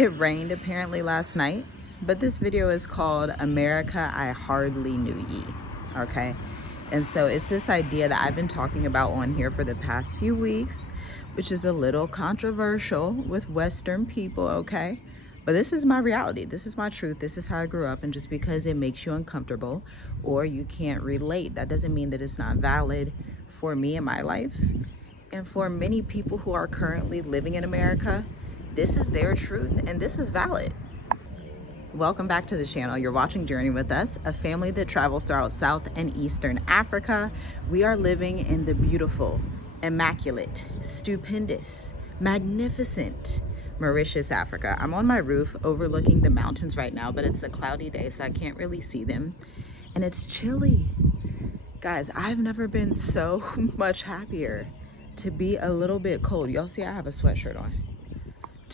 It rained apparently last night, but this video is called America I Hardly Knew Ye, okay? And so it's this idea that I've been talking about on here for the past few weeks, which is a little controversial with Western people, okay? But this is my reality. This is my truth. This is how I grew up. And just because it makes you uncomfortable or you can't relate, that doesn't mean that it's not valid for me in my life. And for many people who are currently living in America, this is their truth and this is valid. Welcome back to the channel. You're watching Journey with Us, a family that travels throughout South and Eastern Africa. We are living in the beautiful, immaculate, stupendous, magnificent Mauritius, Africa. I'm on my roof overlooking the mountains right now, but it's a cloudy day, so I can't really see them. And it's chilly. Guys, I've never been so much happier to be a little bit cold. Y'all see I have a sweatshirt on.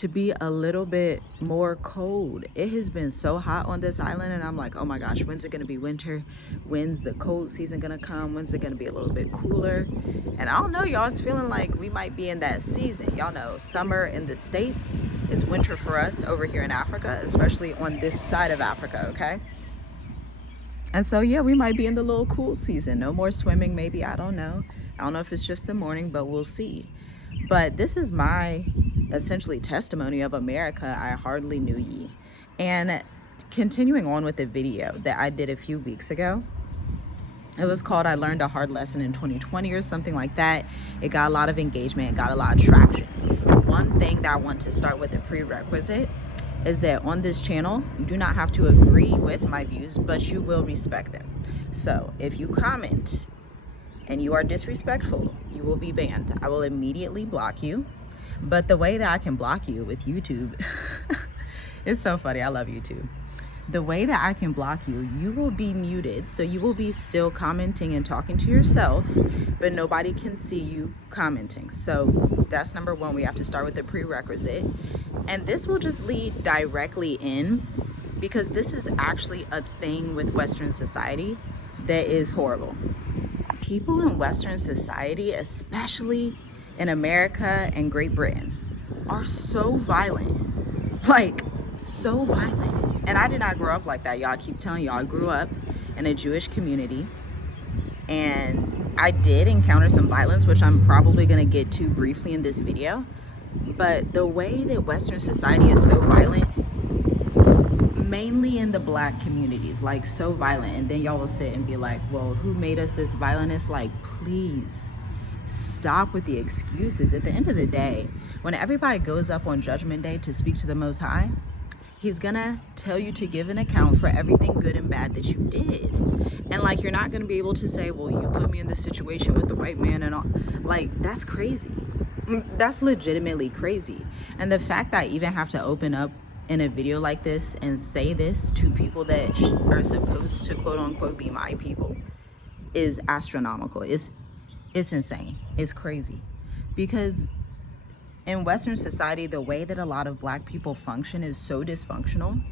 To be a little bit more cold. It has been so hot on this island and I'm like, oh my gosh, when's it gonna be winter? When's the cold season gonna come? When's it gonna be a little bit cooler? And I don't know, y'all, it's feeling like we might be in that season. Y'all know summer in the States is winter for us over here in Africa, especially on this side of Africa, okay? And so yeah, we might be in the little cool season. No more swimming, maybe, I don't know. I don't know if it's just the morning, but we'll see. But this is my essentially testimony of America I hardly knew ye. And continuing on with the video that I did a few weeks ago, it was called I Learned a Hard Lesson in 2020 or something like that. It got a lot of engagement, it got a lot of traction. One thing that I want to start with, a prerequisite, is that on this channel, you do not have to agree with my views, but you will respect them. So if you comment and you are disrespectful, you will be banned. I will immediately block you. But the way that I can block you with YouTube, it's so funny, I love YouTube. The way that I can block you, you will be muted. So you will be still commenting and talking to yourself, but nobody can see you commenting. So that's number one, we have to start with the prerequisite. And this will just lead directly in, because this is actually a thing with Western society that is horrible. People in Western society, especially in America and Great Britain, are so violent, like so violent. And I did not grow up like that, y'all. I keep telling y'all, I grew up in a Jewish community and I did encounter some violence, which I'm probably gonna get to briefly in this video. But the way that Western society is so violent, mainly in the Black communities, like so violent, and then y'all will sit and be like, well, who made us this violent? It's like, please stop with the excuses. At the end of the day, when everybody goes up on Judgment Day to speak to the Most High, he's gonna tell you to give an account for everything good and bad that you did. And like, you're not gonna be able to say, well, you put me in this situation with the white man and all. Like, that's crazy. That's legitimately crazy. And the fact that I even have to open up in a video like this and say this to people that are supposed to quote unquote be my people is astronomical. It's insane. It's crazy. Because in Western society, the way that a lot of Black people function is so dysfunctional.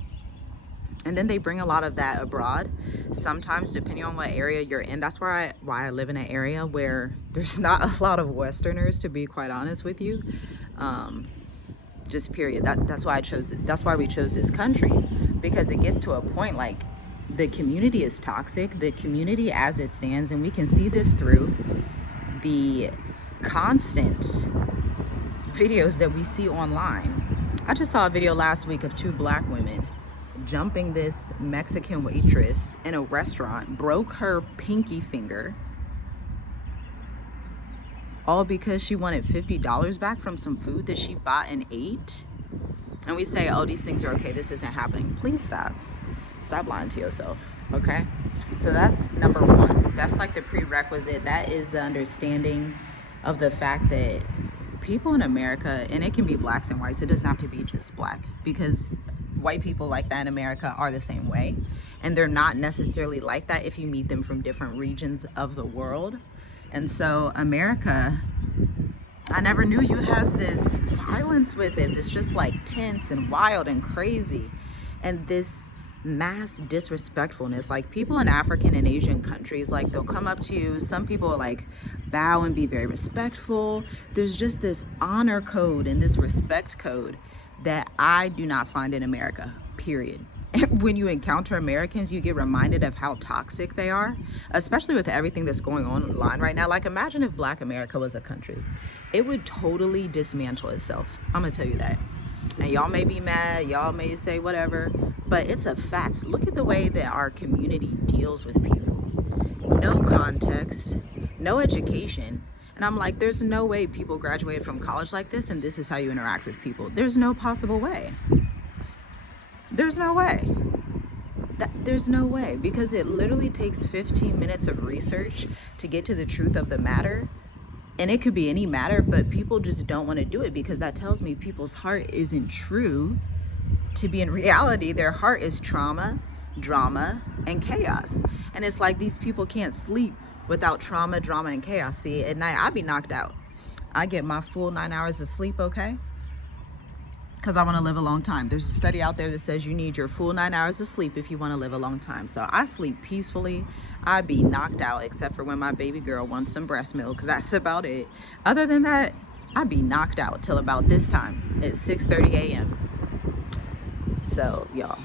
And then they bring a lot of that abroad, sometimes depending on what area you're in. That's why I live in an area where there's not a lot of Westerners, to be quite honest with you. Just period. That's why I chose it. That's why we chose this country, because it gets to a point like the community is toxic, the community as it stands, and we can see this through the constant videos that we see online. I just saw a video last week of two Black women jumping this Mexican waitress in a restaurant, broke her pinky finger, all because she wanted $50 back from some food that she bought and ate. And we say, oh, these things are okay, this isn't happening. Please stop lying to yourself, okay? So that's number one. That's like the prerequisite. That is the understanding of the fact that people in America, and it can be Blacks and whites, it doesn't have to be just Black, because white people like that in America are the same way, and they're not necessarily like that if you meet them from different regions of the world. And so America, I never knew you, has this violence with it. It's just like tense and wild and crazy, and this mass disrespectfulness. Like, people in African and Asian countries, like, they'll come up to you, some people like bow and be very respectful. There's just this honor code and this respect code that I do not find in America, period. When you encounter Americans, you get reminded of how toxic they are, especially with everything that's going on online right now. Like, imagine if Black America was a country. It would totally dismantle itself. I'm gonna tell you that. And y'all may be mad, y'all may say whatever, but it's a fact. Look at the way that our community deals with people. No context, no education. And I'm like, there's no way people graduated from college like this and this is how you interact with people. There's no possible way. There's no way. There's no way, because it literally takes 15 minutes of research to get to the truth of the matter. And it could be any matter, but people just don't want to do it, because that tells me people's heart isn't true to be in reality. Their heart is trauma, drama, and chaos. And it's like these people can't sleep without trauma, drama, and chaos. See, at night I be knocked out. I get my full 9 hours of sleep, okay? Because I want to live a long time. There's a study out there that says you need your full 9 hours of sleep if you want to live a long time. So I sleep peacefully. I be knocked out, except for when my baby girl wants some breast milk. That's about it. Other than that, I be knocked out till about this time at 6:30 a.m. So y'all,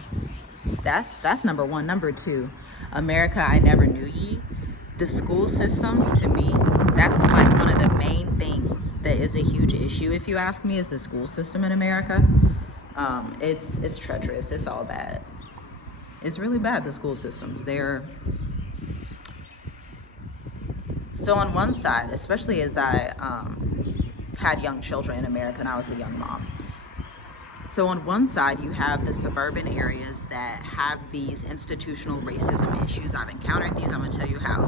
that's number one. Number two, America, I never knew ye. The school systems, to me, that's like one of the main things that is a huge issue, if you ask me, is the school system in America. It's treacherous. It's all bad. It's really bad, the school systems. So on one side, especially as I had young children in America and I was a young mom. So on one side, you have the suburban areas that have these institutional racism issues. I've encountered these. I'm going to tell you how.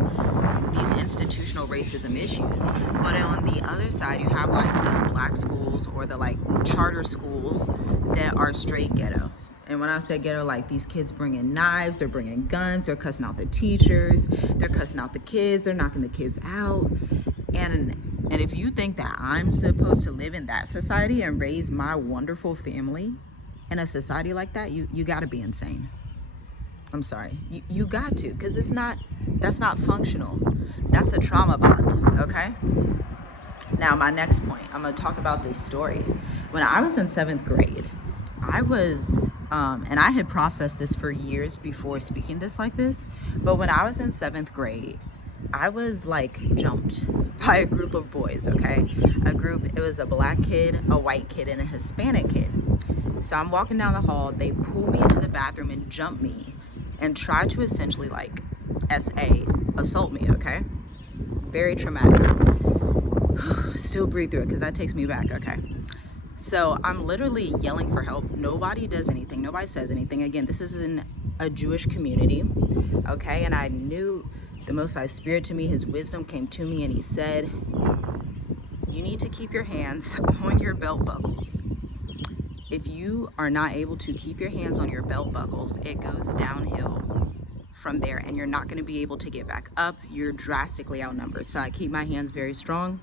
These institutional racism issues. But on the other side, you have like the Black schools or the like charter schools that are straight ghetto. And when I say ghetto, like these kids bringing knives, they're bringing guns, they're cussing out the teachers, they're cussing out the kids, they're knocking the kids out. And if you think that I'm supposed to live in that society and raise my wonderful family in a society like that, you got to be insane. I'm sorry. You got to, because that's not functional. That's a trauma bond, okay? Now, my next point, I'm going to talk about this story. When I was in 7th grade, I was, and I had processed this for years before speaking this like this, but when I was in 7th grade, I was like jumped by a group of boys, okay? It was a Black kid, a white kid, and a Hispanic kid. So I'm walking down the hall, they pull me into the bathroom and jump me and try to essentially like assault me, okay? Very traumatic. Still breathe through it, because that takes me back, okay? So I'm literally yelling for help. Nobody does anything. Nobody says anything. Again, this is in a Jewish community, okay? And I knew the Most High Spirit to me, his wisdom came to me, and he said, you need to keep your hands on your belt buckles. If you are not able to keep your hands on your belt buckles, it goes downhill from there, and you're not going to be able to get back up. You're drastically outnumbered. So I keep my hands very strong,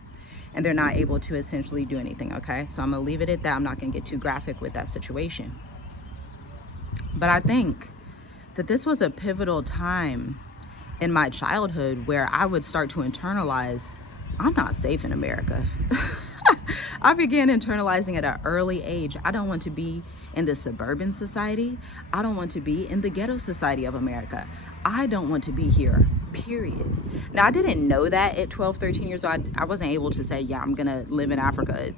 and they're not able to essentially do anything, okay? So I'm going to leave it at that. I'm not going to get too graphic with that situation. But I think that this was a pivotal time in my childhood where I would start to internalize, I'm not safe in America. I began internalizing at an early age. I don't want to be in the suburban society. I don't want to be in the ghetto society of America. I don't want to be here, period. Now, I didn't know that at 12, 13 years old. I wasn't able to say, yeah, I'm gonna live in Africa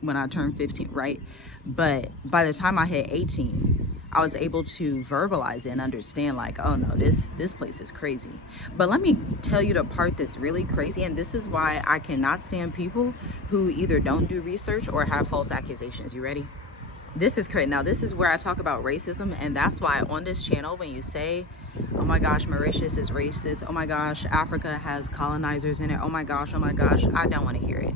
when I turned 15, right? But by the time I hit 18, I was able to verbalize it and understand, like, oh no, this place is crazy. But let me tell you the part that's really crazy, and this is why I cannot stand people who either don't do research or have false accusations. You ready? This is crazy. Now, this is where I talk about racism, and that's why on this channel, when you say, oh my gosh, Mauritius is racist, oh my gosh, Africa has colonizers in it, oh my gosh, I don't want to hear it.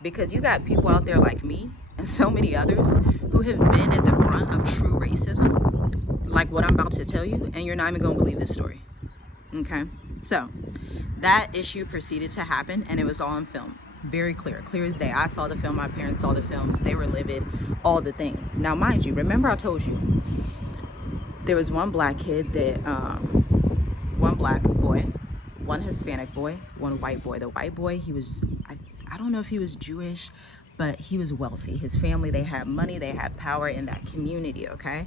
Because you got people out there like me and so many others who have been at the brunt of true racism, like what I'm about to tell you, and you're not even gonna believe this story, okay? So that issue proceeded to happen, and it was all on film, very clear as day. I saw the film, my parents saw the film, they were livid, all the things. Now, mind you, remember I told you, there was one Black kid that, one Black boy, one Hispanic boy, one white boy. The white boy, he was, I don't know if he was Jewish, but he was wealthy. His family, they had money, they had power in that community, okay?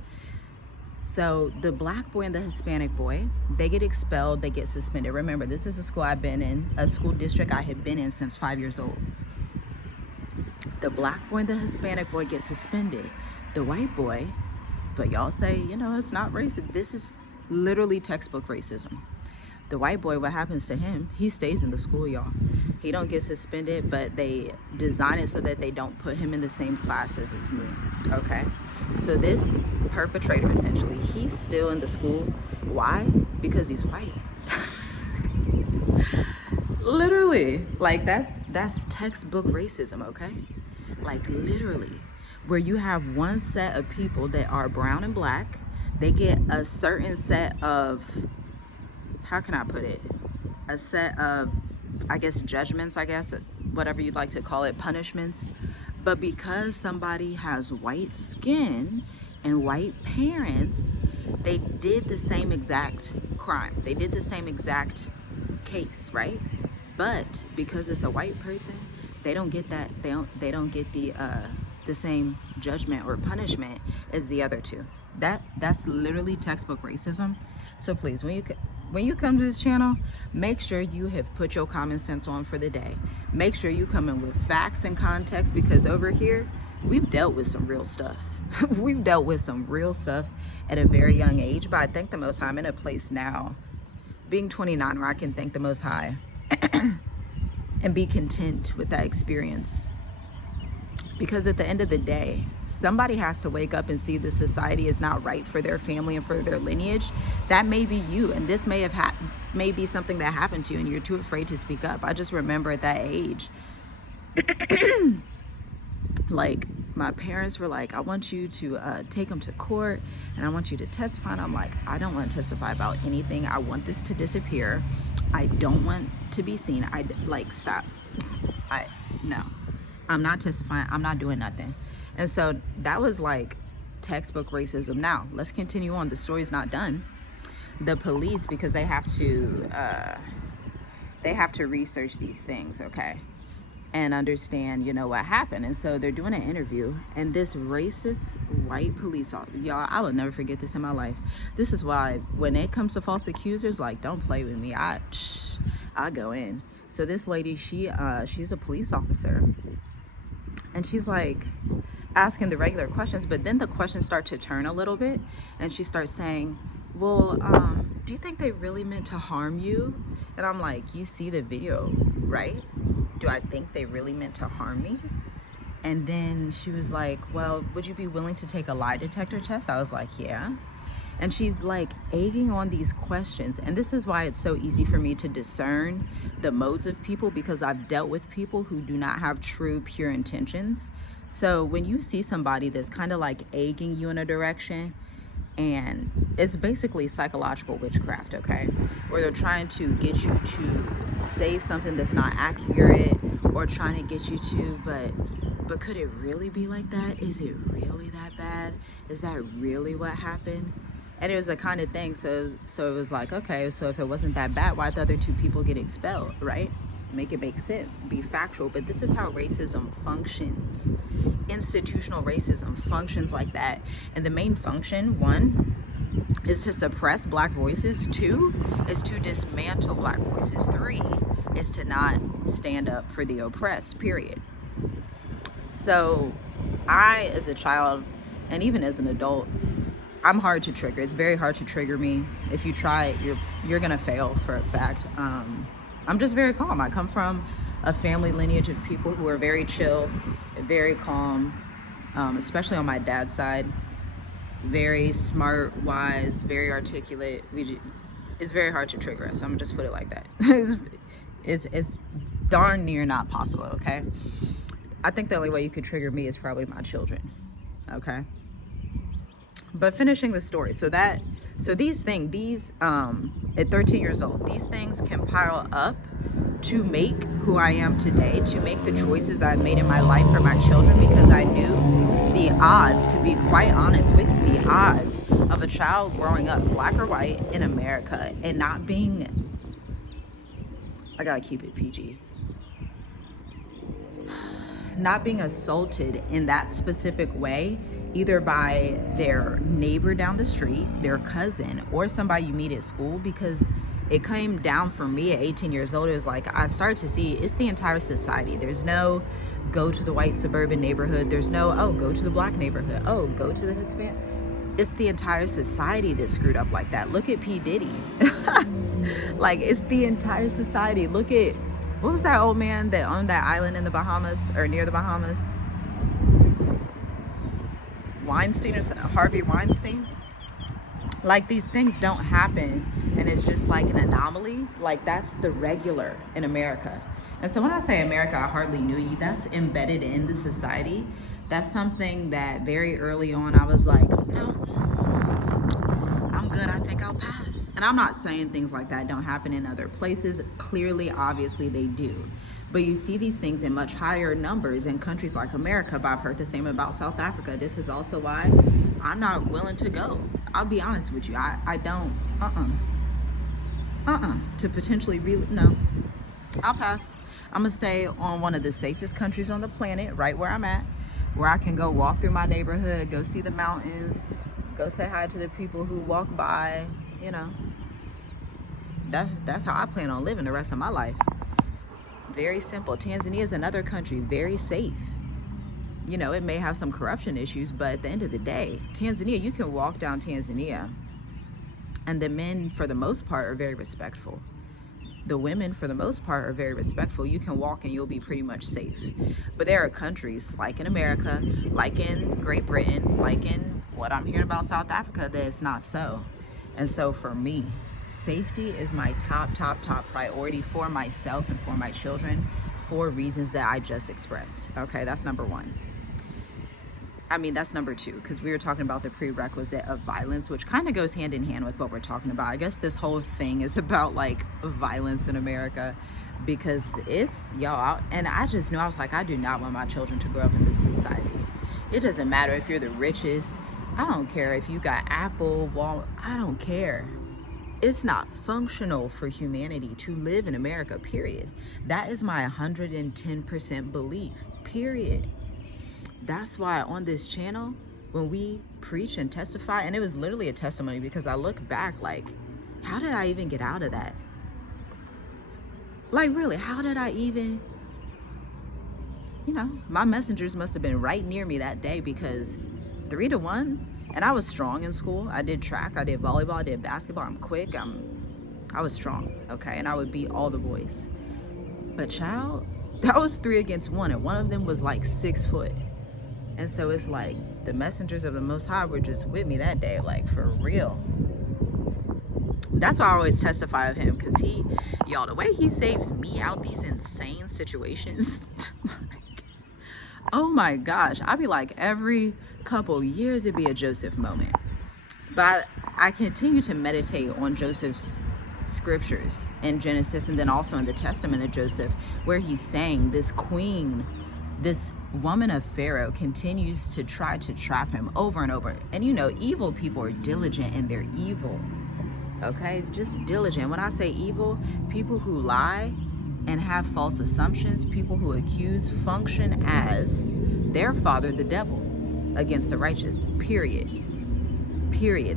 So the black boy and the Hispanic boy, they get expelled, they get suspended. Remember, this is a school I've been in, a school district I had been in since 5 years old. The black boy and the Hispanic boy get suspended. The white boy, but y'all say, you know, it's not racist. This is literally textbook racism. The white boy, what happens to him? He stays in the school, y'all. He don't get suspended, but they design it so that they don't put him in the same classes as me, okay? So this perpetrator, essentially, he's still in the school. Why? Because he's white. Literally, like that's textbook racism, okay? Like literally, where you have one set of people that are brown and black, they get a certain set of, how can I put it? A set of, I guess, judgments, I guess, whatever you'd like to call it, punishments. But because somebody has white skin and white parents, they did the same exact crime. They did the same exact case, right? But because it's a white person, they don't get that, they don't get the same judgment or punishment as the other two. That's literally textbook racism. So please, when you come to this channel, make sure you have put your common sense on for the day. Make sure you come in with facts and context, because over here, we've dealt with some real stuff. We've dealt with some real stuff at a very young age, but I thank the Most High. I'm in a place now, being 29, where I can thank the Most High and be content with that experience. Because at the end of the day, somebody has to wake up and see the society is not right for their family and for their lineage. That may be you, and this may be something that happened to you and you're too afraid to speak up. I just remember at that age, like my parents were like, I want you to take them to court and I want you to testify. And I'm like, I don't want to testify about anything. I want this to disappear. I don't want to be seen. Stop. No. I'm not testifying. I'm not doing nothing. And so that was like textbook racism. Now, let's continue on. The story's not done. The police, because they have to research these things, okay, and understand, you know, what happened. And so they're doing an interview, and this racist white police officer, y'all, I will never forget this in my life. This is why when it comes to false accusers, like, don't play with me. I go in. So this lady, she's a police officer. And she's like asking the regular questions, but then the questions start to turn a little bit, and she starts saying, well, do you think they really meant to harm you? And I'm like, you see the video, right? Do I think they really meant to harm me? And then she was like, well, would you be willing to take a lie detector test? I was like, yeah. And she's like egging on these questions. And this is why it's so easy for me to discern the modes of people, because I've dealt with people who do not have true, pure intentions. So when you see somebody that's kind of like egging you in a direction, and it's basically psychological witchcraft, okay? Where they're trying to get you to say something that's not accurate, or trying to get you to, but could it really be like that? Is it really that bad? Is that really what happened? And it was a kind of thing, so it was like, okay, so if it wasn't that bad, why'd the other two people get expelled, right? Make it make sense, be factual. But this is how racism functions. Institutional racism functions like that. And the main function, 1, is to suppress black voices. 2, is to dismantle black voices. 3, is to not stand up for the oppressed, period. So I, as a child, and even as an adult, I'm hard to trigger. It's very hard to trigger me. If you try it, you're gonna fail for a fact. I'm just very calm. I come from a family lineage of people who are very chill, very calm, especially on my dad's side. Very smart, wise, very articulate. It's very hard to trigger us. I'm gonna just put it like that. It's darn near not possible, okay? I think the only way you could trigger me is probably my children, okay? But finishing the story, so these things, at 13 years old, these things can pile up to make who I am today, to make the choices that I made in my life for my children, because I knew the odds, to be quite honest with you, the odds of a child growing up, black or white, in America and not being, I gotta keep it PG, not being assaulted in that specific way, either by their neighbor down the street, their cousin, or somebody you meet at school. Because it came down for me at 18 years old. It was like I started to see it's the entire society. There's no go to the white suburban neighborhood. There's no, oh, go to the black neighborhood. Oh, go to the Hispanic. It's the entire society that's screwed up like that. Look at P. Diddy. Like, it's the entire society. Look at, what was that old man that owned that island in the Bahamas, or near the Bahamas? Weinstein, or Harvey Weinstein? Like, these things don't happen, and it's just like an anomaly. Like, that's the regular in America. And so when I say America, I hardly knew you, that's embedded in the society. That's something that very early on I was like, no, I'm good, I think I'll pass. And I'm not saying things like that don't happen in other places. Clearly, obviously they do. But you see these things in much higher numbers in countries like America. But I've heard the same about South Africa. This is also why I'm not willing to go. I'll be honest with you. I don't, to potentially no, I'll pass. I'm gonna stay on one of the safest countries on the planet, right where I'm at, where I can go walk through my neighborhood, go see the mountains, go say hi to the people who walk by, you know. That's how I plan on living the rest of my life. Very simple. Tanzania is another country, very safe. You know, it may have some corruption issues, but at the end of the day, Tanzania, you can walk down Tanzania, and the men, for the most part, are very respectful. The women, for the most part, are very respectful. You can walk and you'll be pretty much safe. But there are countries, like in America, like in Great Britain, like in what I'm hearing about South Africa, that it's not so. And so for me, safety is my top priority for myself and for my children, for reasons that I just expressed. Okay, that's number one. I mean, that's number two, because we were talking about the prerequisite of violence, which kind of goes hand in hand with what we're talking about. I guess this whole thing is about like violence in America, because it's, y'all, and I just knew, I was like, I do not want my children to grow up in this society. It doesn't matter if you're the richest. I don't care if you got Apple, Walmart, I don't care. It's not functional for humanity to live in America, period. That is my 110% belief, period. That's why on this channel, when we preach and testify, and it was literally a testimony, because I look back like, how did I even get out of that? Like, really, how did I even, you know, my messengers must have been right near me that day, because 3-1, and I was strong in school. I did track, I did volleyball, I did basketball. I'm quick, I was strong, okay, and I would beat all the boys. But child, that was 3 against 1, and one of them was like 6 foot. And so it's like the messengers of the Most High were just with me that day, like, for real. That's why I always testify of him, because he, y'all, the way he saves me out these insane situations, like, oh my gosh, I'd be like, every couple years it'd be a Joseph moment. But I continue to meditate on Joseph's scriptures in Genesis, and then also in the testament of Joseph, where he's saying this queen, this woman of Pharaoh, continues to try to trap him over and over. And you know, evil people are diligent in their evil, okay? Just diligent. When I say evil, people who lie and have false assumptions, people who accuse, function as their father, the devil, against the righteous, period.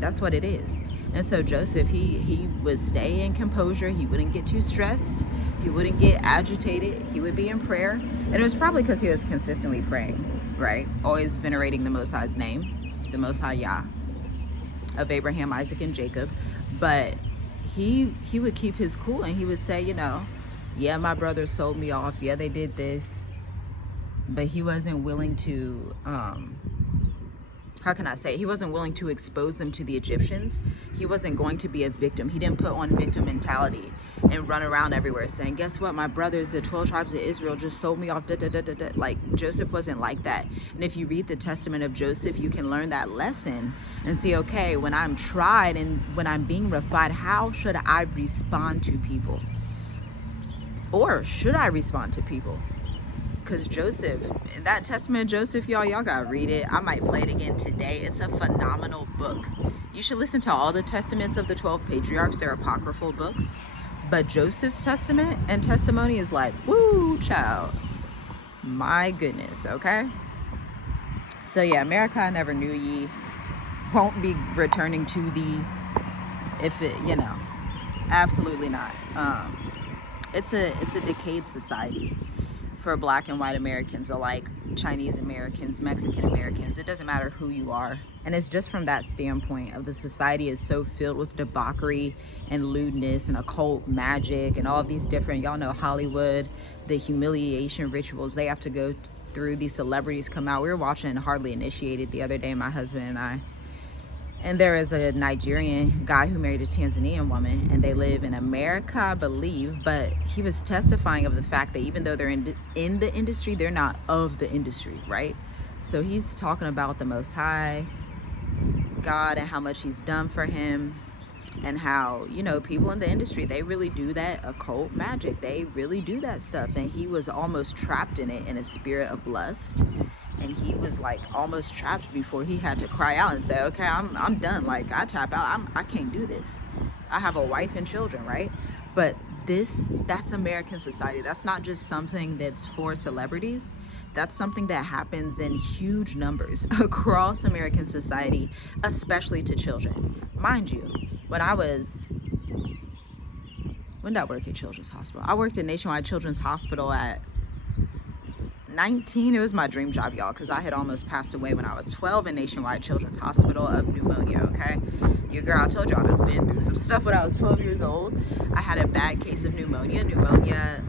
That's what it is. And so Joseph, he would stay in composure. He wouldn't get too stressed. He wouldn't get agitated. He would be in prayer. And it was probably because he was consistently praying, right? Always venerating the Most High's name, the Most High Yah, of Abraham, Isaac, and Jacob. But he would keep his cool, and he would say, you know, yeah, my brothers sold me off. Yeah, they did this. But he wasn't willing to, how can I say, he wasn't willing to expose them to the Egyptians. He wasn't going to be a victim. He didn't put on victim mentality and run around everywhere saying, guess what, my brothers, the 12 tribes of Israel, just sold me off, Like, Joseph wasn't like that. And if you read the testament of Joseph, you can learn that lesson and see, okay, when I'm tried and when I'm being refined, how should I respond to people? Or should I respond to people? Because Joseph, that testament of Joseph, y'all gotta read it. I might play it again today. It's a phenomenal book. You should listen to all the testaments of the 12 patriarchs. They're apocryphal books. But Joseph's testament and testimony is like, woo, child. My goodness, okay? So yeah, America I Never Knew Ye won't be returning to the, if it, you know, absolutely not. It's a decayed society for Black and white Americans alike, Chinese Americans, Mexican Americans. It doesn't matter who you are. And it's just from that standpoint of the society is so filled with debauchery and lewdness and occult magic and all these different, y'all know Hollywood, the humiliation rituals they have to go through. These celebrities come out. We were watching Hardly Initiated the other day, my husband and I. And there is a Nigerian guy who married a Tanzanian woman, and they live in America, I believe, but he was testifying of the fact that even though they're in the industry, they're not of the industry, right? So he's talking about the Most High, God, and how much he's done for him, and how, you know, people in the industry, they really do that occult magic. They really do that stuff. And he was almost trapped in it in a spirit of lust. And he was like almost trapped before he had to cry out and say, okay, I'm done. Like, I tap out. I can't do this. I have a wife and children, right? But that's American society. That's not just something that's for celebrities. That's something that happens in huge numbers across American society, especially to children. Mind you, when did I work at Children's Hospital? I worked at Nationwide Children's Hospital at 19. It was my dream job, y'all, because I had almost passed away when I was 12 in Nationwide Children's Hospital of pneumonia, okay? Your girl, I told y'all I've been through some stuff when I was 12 years old. I had a bad case of pneumonia. Pneumonia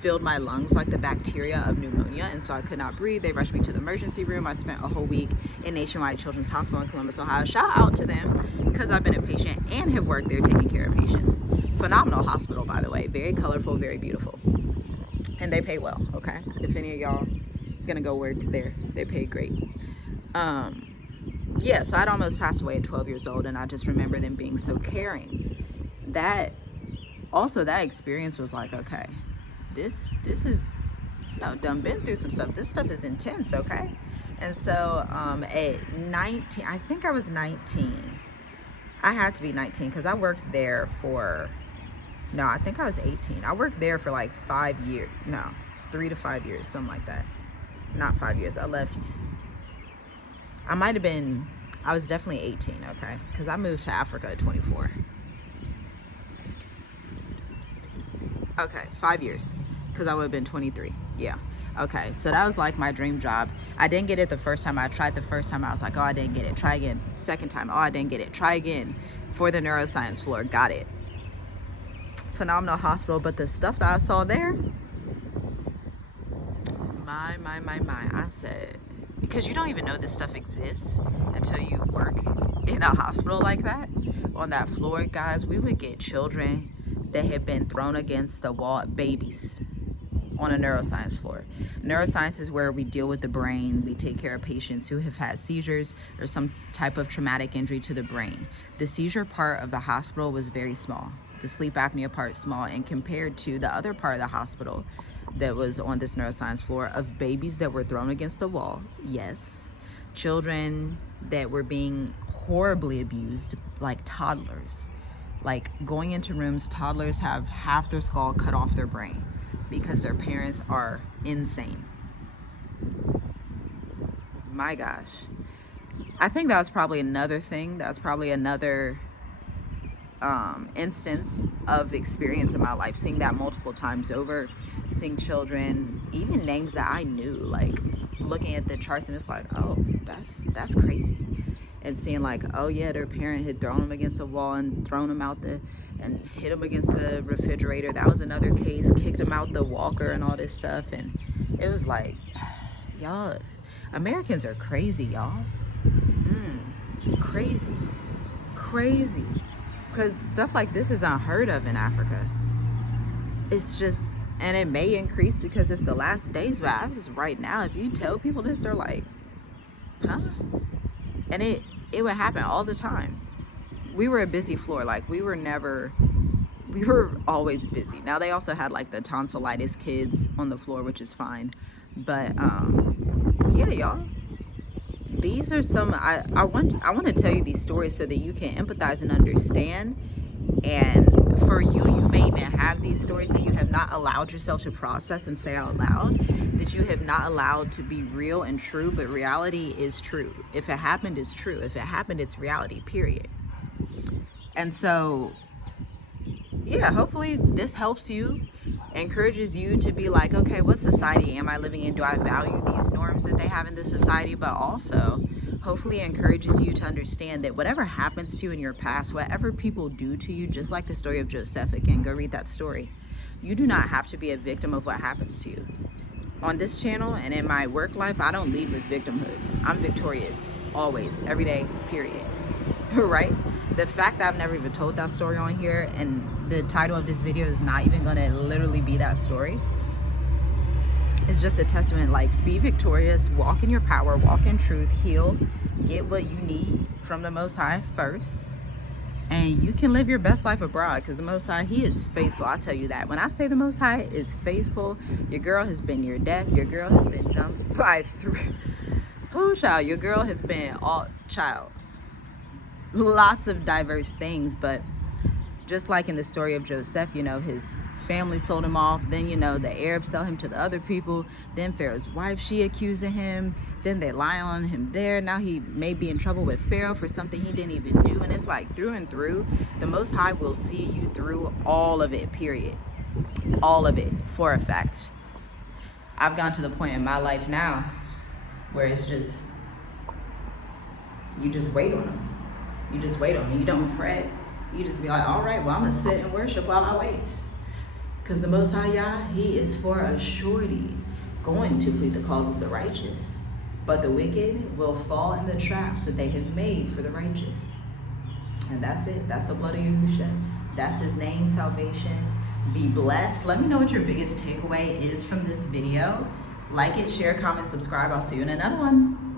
filled my lungs like the bacteria of pneumonia, and so I could not breathe. They rushed me to the emergency room. I spent a whole week in Nationwide Children's Hospital in Columbus, Ohio. Shout out to them, because I've been a patient and have worked there taking care of patients. Phenomenal hospital, by the way. Very colorful, very beautiful. And they pay well, okay? If any of y'all gonna go work there, they pay great. Yeah, so I'd almost passed away at 12 years old, and I just remember them being so caring. That experience was like, okay, this is, you know, done been through some stuff. This stuff is intense, okay? And so at 19, I think I was 19. I had to be 19 because I worked there for, no, I think I was 18. I worked there for like 5 years. No, 3 to 5 years, something like that. Not 5 years. I left. I might have been, I was definitely 18, okay? Because I moved to Africa at 24. Okay, 5 years. Because I would have been 23. Yeah. Okay, so that was like my dream job. I didn't get it the first time. I tried the first time. I was like, oh, I didn't get it. Try again. Second time. Oh, I didn't get it. Try again. For the neuroscience floor. Got it. Phenomenal hospital, but the stuff that I saw there, my, I said, because you don't even know this stuff exists until you work in a hospital like that. On that floor, guys, we would get children that had been thrown against the wall, babies, on a neuroscience floor. Neuroscience is where we deal with the brain. We take care of patients who have had seizures or some type of traumatic injury to the brain. The seizure part of the hospital was very small. The sleep apnea part small, and compared to the other part of the hospital that was on this neuroscience floor of babies that were thrown against the wall, yes, children that were being horribly abused, like toddlers, like going into rooms, toddlers have half their skull cut off their brain because their parents are insane. My gosh. I think that was probably another thing. That's probably another instance of experience in my life, seeing that multiple times over, seeing children, even names that I knew, like looking at the charts and it's like, oh, that's crazy. And seeing like, oh yeah, their parent had thrown them against a wall and thrown them out and hit them against the refrigerator. That was another case, kicked them out the walker and all this stuff. And it was like, y'all, Americans are crazy, y'all. Crazy. Because stuff like this is unheard of in Africa. It's just, and it may increase because it's the last days, but just right now, if you tell people this, they're like, huh? And it would happen all the time. We were a busy floor. Like, we were always busy. Now, they also had like the tonsillitis kids on the floor, which is fine. But yeah, y'all. These are some, I want to tell you these stories so that you can empathize and understand. And for you may even have these stories that you have have not allowed yourself to process and say out loud, that you have not allowed to be real and true. But reality is true. If it happened, it's true. If it happened, it's reality, period. And so, yeah, hopefully this helps you, encourages you to be like, okay, what society am I living in? Do I value these norms that they have in this society? But also, hopefully encourages you to understand that whatever happens to you in your past, whatever people do to you, just like the story of Joseph, again, go read that story. You do not have to be a victim of what happens to you. On this channel and in my work life, I don't lead with victimhood. I'm victorious, always, every day, period. Right? The fact that I've never even told that story on here, and the title of this video is not even gonna literally be that story, it's just a testament. Like, be victorious, walk in your power, walk in truth, heal, get what you need from the Most High first, and you can live your best life abroad, because the Most High, he is faithful. I'll tell you that. When I say the Most High is faithful, your girl has been near death, your girl has been jumped by three. Oh, child, your girl has been lots of diverse things. But just like in the story of Joseph, you know, his family sold him off. Then, you know, the Arabs sell him to the other people. Then Pharaoh's wife, she accusing him. Then they lie on him there. Now he may be in trouble with Pharaoh for something he didn't even do. And it's like, through and through, the Most High will see you through all of it, period. All of it, for a fact. I've gone to the point in my life now where it's just, you just wait on him. You just wait on him. You don't fret. You just be like, all right, well, I'm going to sit and worship while I wait. Because the Most High Yah, he is for a surety going to plead the cause of the righteous. But the wicked will fall in the traps that they have made for the righteous. And that's it. That's the blood of Yahusha. That's his name, salvation. Be blessed. Let me know what your biggest takeaway is from this video. Like it, share, comment, subscribe. I'll see you in another one.